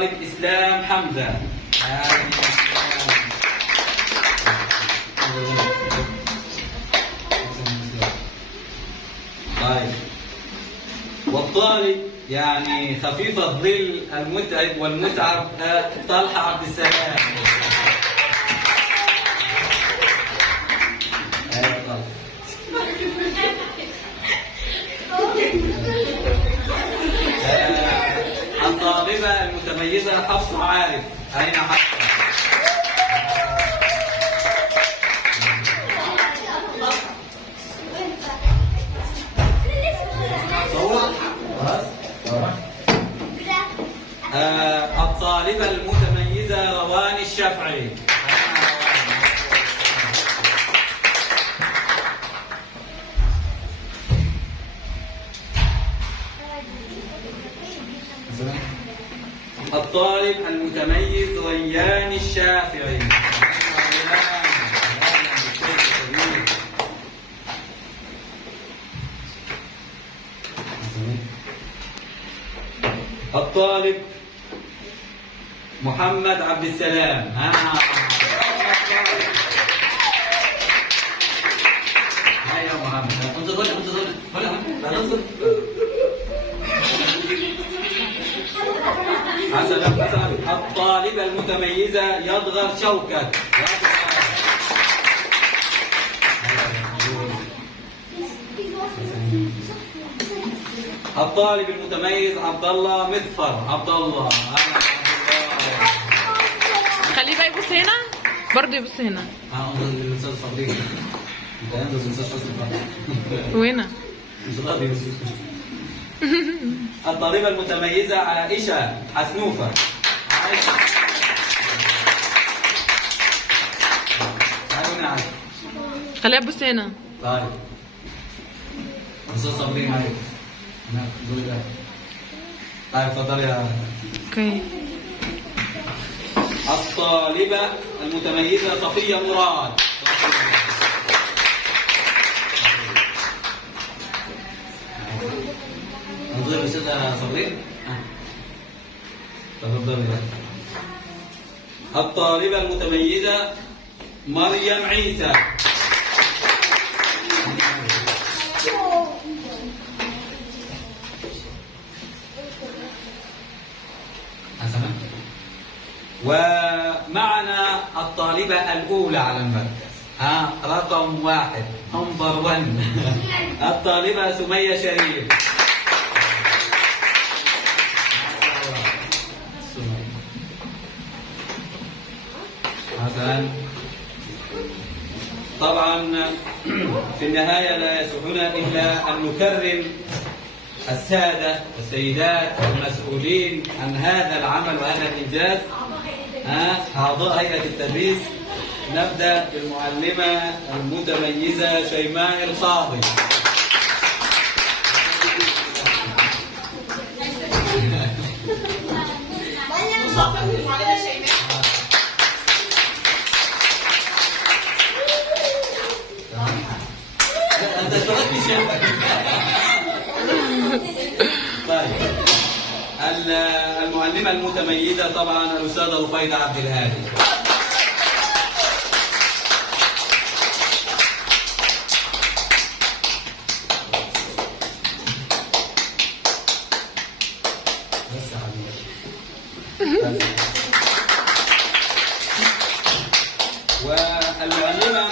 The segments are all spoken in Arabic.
الطالب إسلام حمزة. طيب، والطالب يعني خفيف الظل المتعب والمتعب طلحة عبد السلام. الطالبة المتميزة حفصة عارف. أين حفصة؟ الطالبة المتميزة روان الشافعي. الطالب المتميز ريان الشافعي. الطالب محمد عبد السلام. هيا محمد، انظر هنا، انظر هنا، لا تنظر. حسنا. الطالبة المتميزة يضغر شوكت. الطالب المتميز عبد الله مظفر. عبد الله. خليه بقى يبص هنا، برضه يبص هنا. انظر للاستاذ صديق. انت انظر للاستاذ صديق. وهنا. الطالبة المتميزة عائشة حسنوفة. عائشة. خليها تبص هنا. طيب. استاذ صابرين معاك. هناك زوري ده. طيب اتفضلي يا. اوكي. الطالبة المتميزة صفية مراد. انظر الاستاذة صابرين. تفضلي. الطالبة المتميزة مريم عيسى. حسنا. ومعنا الطالبة الأولى على المركز. رقم 1 نمبر 1 الطالبة سمية شريف. حسنا. طبعا في النهاية لا يسعنا إلا أن نكرم السادة والسيدات المسؤولين عن هذا العمل وهذا الإنجاز، أعضاء هيئة التدريس. نبدأ بالمعلمة المتميزة شيماء القاضي. طيب، المعلمة المتميزة طبعا الأستاذة رفيدة عبد الهادي. والمعلمة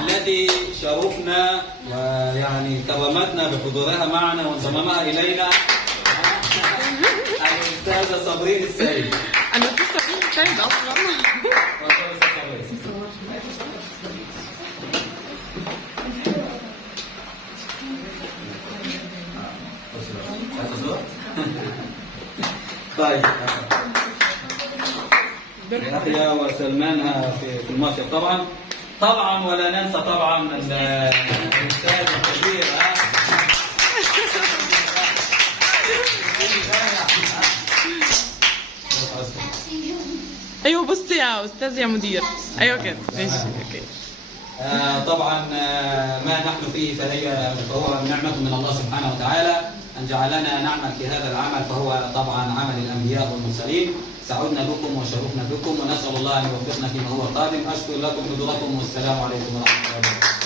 التي شرفنا ويعني كرمتنا بحضورها معنا وانضمامها إلينا الأستاذة صابرين السيد. أنا أستاذ صابرين السيد أصلا. طيب، يحيى وسلمانها في المصيف طبعا ولا ننسى طبعا الاستاذ الكبير. ايوه بص يا استاذ يا مدير. ايوه كده ماشي اوكي. طبعا ما نحن فيه فهو نعمة من الله سبحانه وتعالى. أن جعلنا نعمل في هذا العمل، فهو طبعا عمل الأنبياء والمرسلين. سعدنا بكم وشرفنا بكم، ونسأل الله أن يوفقنا فيما هو قادم. أشكر لكم حضوركم، والسلام عليكم ورحمة الله وبركاته.